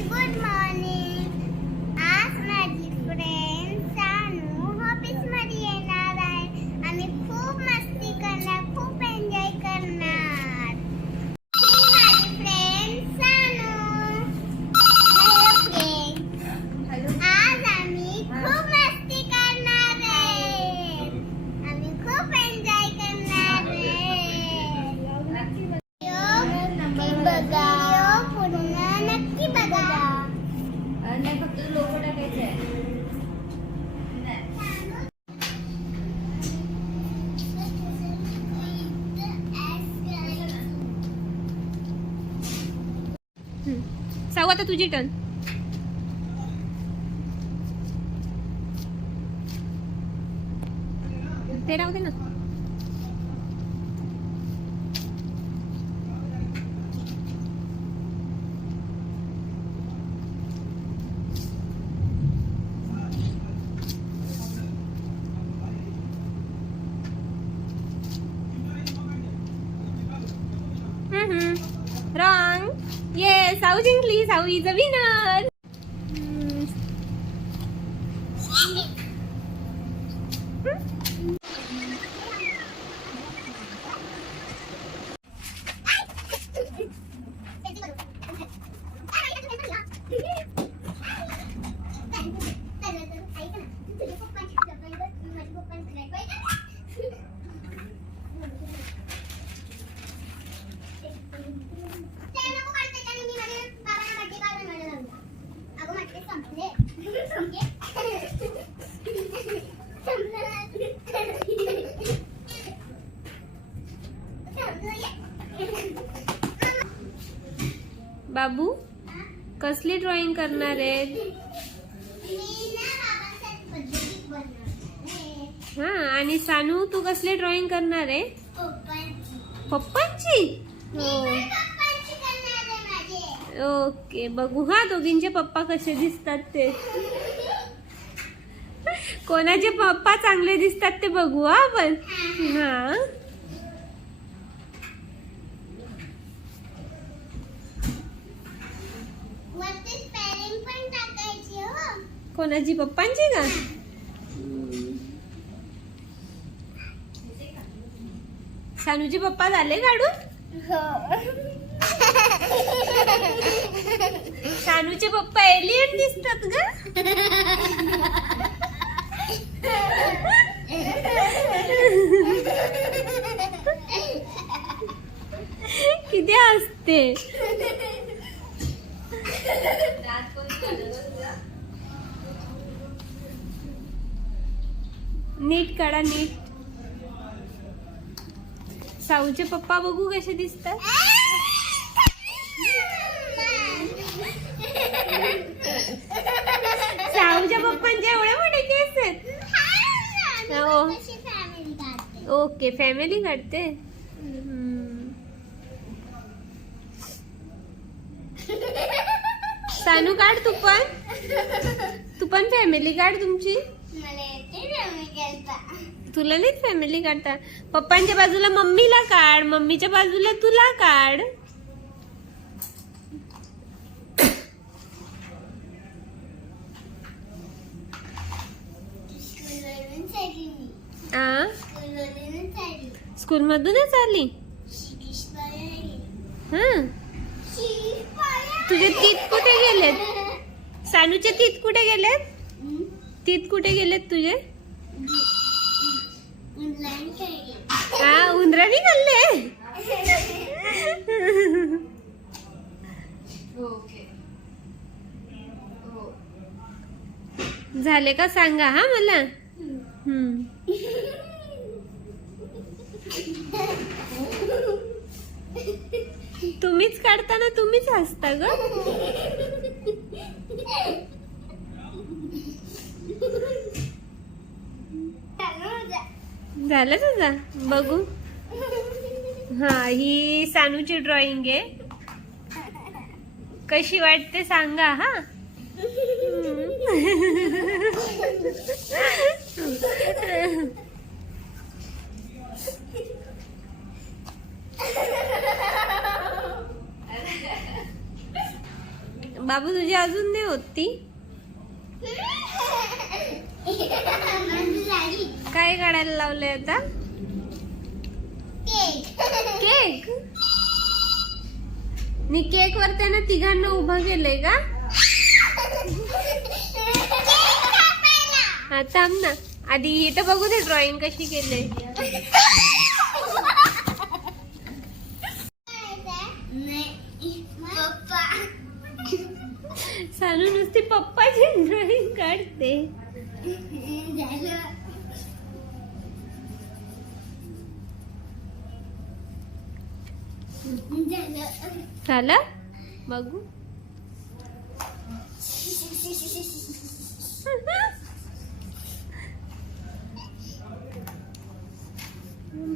Good morning. आज माझी friend Sanu ऑफिसमध्ये येणार आहे. आम्ही खूप मस्ती करणार, खूप एन्जॉय करणार. ही माझी फ्रेंड सानू. Hello friend. आज आम्ही खूप मस्ती करणार आहे. आम्ही खूप एन्जॉय करणार आहे. बघा पुन्हा नक्की बघा. नाही फक्त लोगो टाकायचा आहे. साऊ आता तुझी टर्न. ते राहू दे ना. Wrong. Yes, Sao जिंकली. Sao is a winner. बाबू कसली ड्रॉइंग करणार आहे? हा, आणि सानू तू कसली ड्रॉइंग करणार आहे? पप्पांची. ओके, बघू हा दोघींचे पप्पा कसे दिसतात ते. कोणाचे पप्पा चांगले दिसतात ते बघू हा आपण. हा, कोणाची? पप्पांची का? सानूचे पप्पा झाले काढून? सानूचे पप्पा एलियन दिसतात ग. किती असते. नीट काढा, नीट. साऊचे पप्पा बघू कसे दिसतात. साऊच्या पप्पांचे एवढे मोठे केस आहेत. ओके, फॅमिली काढते. सानू काढ तू पण. तू पण फॅमिली काढ तुमची. तुला नाही फॅमिली काढता. पप्पांच्या बाजूला मम्मीला काढ, मम्मीच्या बाजूला तुला काढ. स्कूल मधूनच आली. हा, तुझे तीत कुठे गेलेत? सानूचे तीत कुठे गेलेत? तीत कुठे गेलेत तुझे? हा, उंदराने खाल्ले. झाले का सांगा हा मला. तुम्हीच काढताना तुम्हीच हसता ग. झालं तुझा? बघू. हा, ही सानूची ड्रॉइंग आहे. कशी वाटते सांगा हा. बाबू तुझी अजून नाही होत ती. काय काढायला लावलंय आता? केक. नी केक वर त्यानं तिघांना उभं केलंय का? हा थांब ना, आधी इथं बघू दे ड्रॉइंग कशी केले. सानू नुसती पप्पाची ड्रॉइंग काढते. झालं बघू.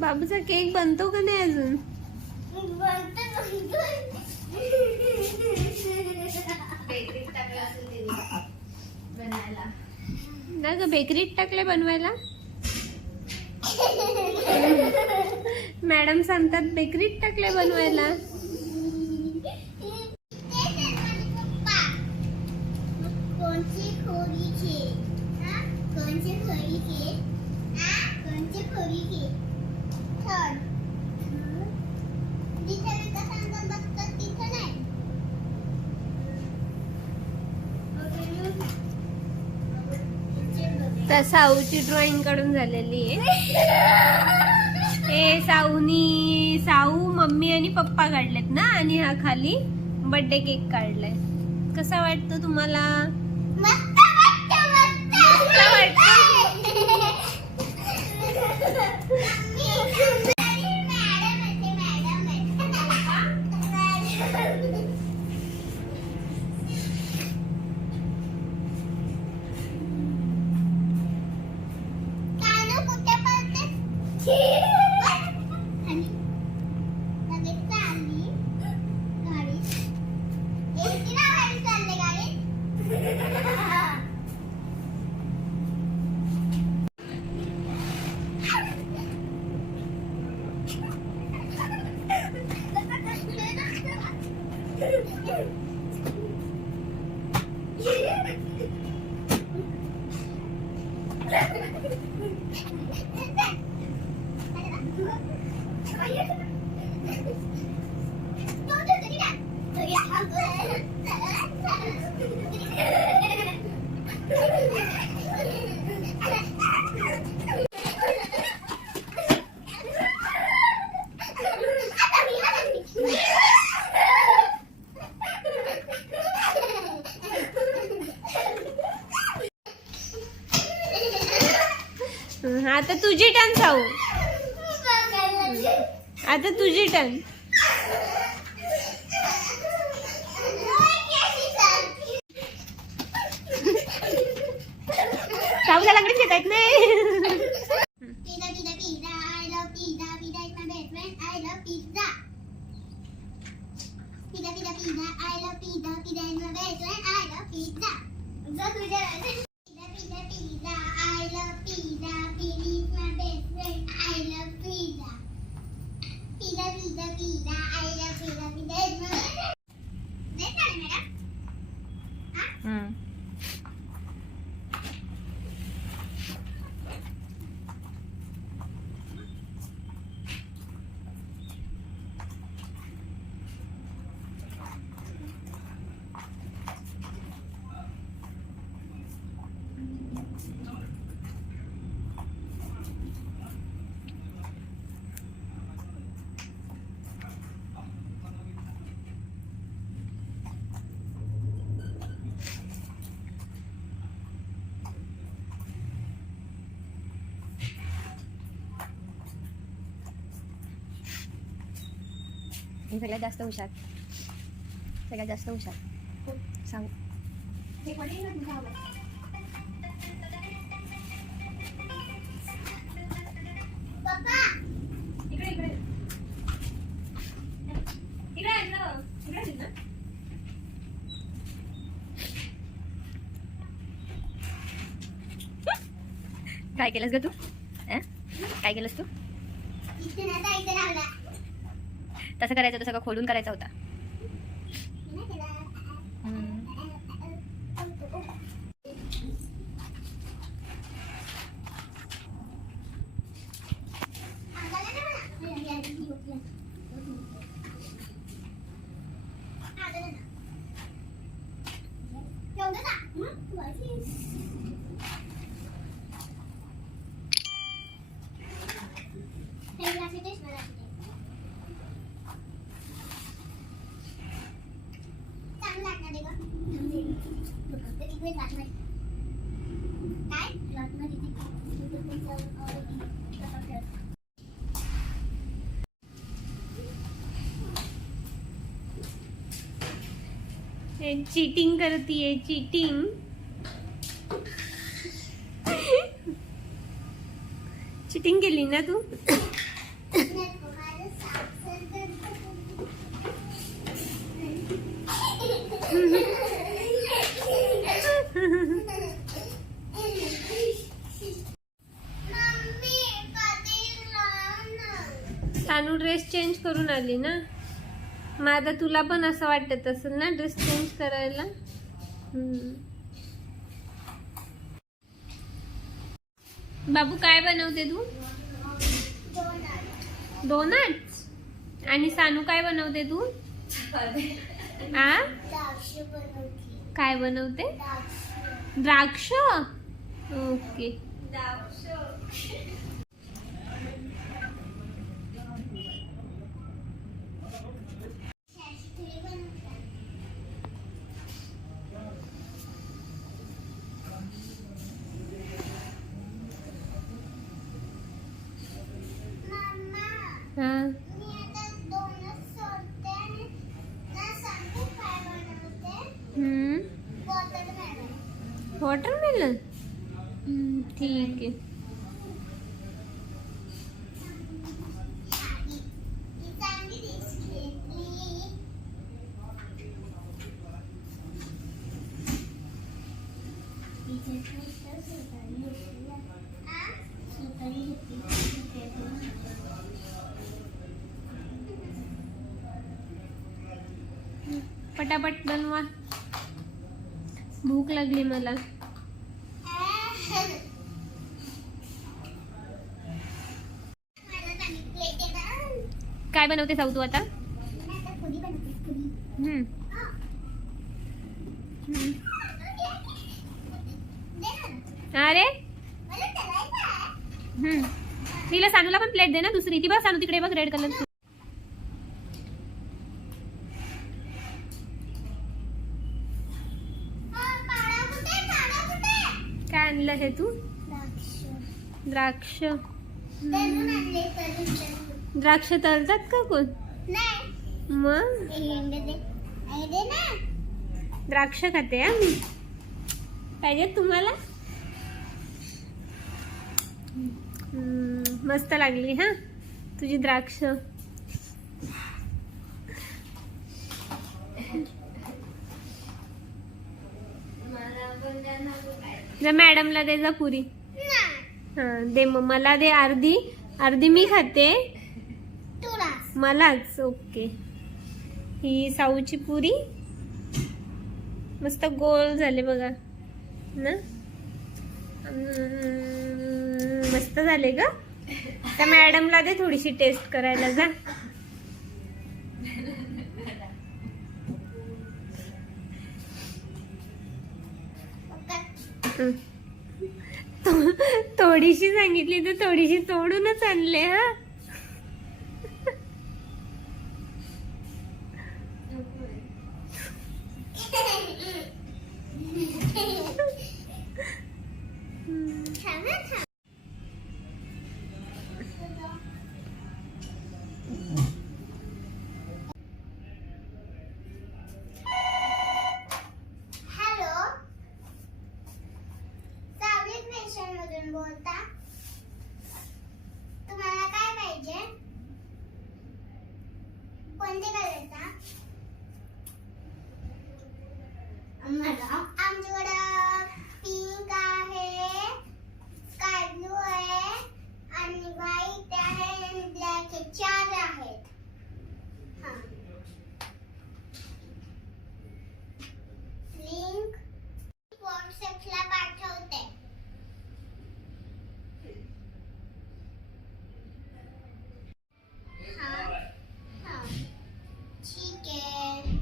बाबूचा केक बनतो का नाही अजून? बेकरीत टाकलं असेल तिने बनायला. ना ग बेकरीत टाकले बनवायला. मॅडम सांगतात बेकरीत टाकले बनवायला. कोणची खोरी खे? कोणची खोरी खे? कोणची खोरी खे? थर्ड. जिथे मी सांगतात बघतात तिथे नाही. तर साऊची ड्रॉइंग काढून झालेली आहे. हे साऊ मम्मी आणि पप्पा काढलेत ना, आणि हा खाली बर्थडे केक काढलाय. कसा वाटतो तुम्हाला? मस्त वाटतं. आता तुझी टर्न साऊ. आता तुझी टर्न. साऊला लागलीच येत आहेत नाही. हे सगळ्यात जास्त हुशार. सगळ्यात जास्त हुशार सांगू. काय केलंस ग तू? काय केलंस तू? तसं करायचं, तसं का खोलून करायचा होता. हे ग्लास इथेच मला चांगलं लागणार आहे गं. इकडे ग्लास नाही. काय? ग्लास नाही तिथे. चीटिंग करतीये चीटिंग. चीटिंग केली ना तू. सानू ड्रेस चेंज करून आली ना. मग आता तुला पण असं वाटत असेल ना ड्रेस चेंज करायला. बाबू काय बनवते तू. डोनट्स. आणि सानू काय बनवते तू. आ काय बनवते. द्राक्ष. ओके. हा. वॉटरमेलन. ठीक आहे. पटापट बनवा. भूक लागली मला. काय बनवते साऊ तू आता. अरे तिला सानूला पण प्लेट दे ना दुसरी. ती बघ सानू तिकडे बघ रेड कलर. काय आणलं हे तू. द्राक्ष. द्राक्ष तळतात का कोण. मग द्राक्ष खाते. पाहिजे तुम्हाला. मस्त लागली हा तुझी द्राक्ष. मॅडमला दे जा पुरी. हा दे. मग मला दे अर्धी. अर्धी मी खाते. मलाच. ओके. ही साऊची पुरी मस्त गोल झाले बघा ना. मस्त झाले ग. त्या मॅडमला दे थोडीशी टेस्ट करायला जा. थोडीशी सांगितली तर थोडीशी तोडूनच आणले. हा बोलता. तुम्हाला काय पाहिजे. कोणते कलरचा. आमच्याकडे पिंक आहे, स्काय ब्लू आहे आणि व्हाईट आहे आणि ब्लॅक आहे. 4 आहेत. लिंक व्हॉट्सअपला पाठवते. ठीक आहे.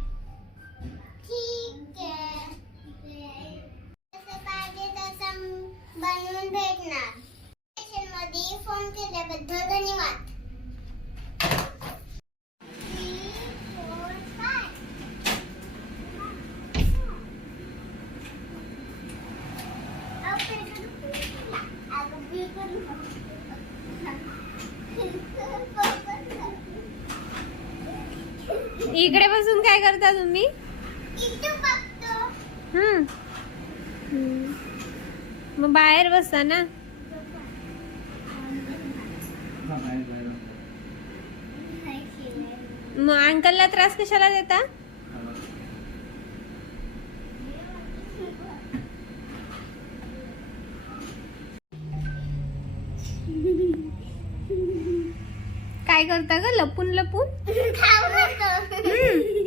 इकडे बसून काय करता तुम्ही? इथं बघतो. हम्म. मग बाहेर बसता ना. मग अंकलला त्रास कशाला देता? काय करता ग लपून लपून? खाऊ नको. हम्म.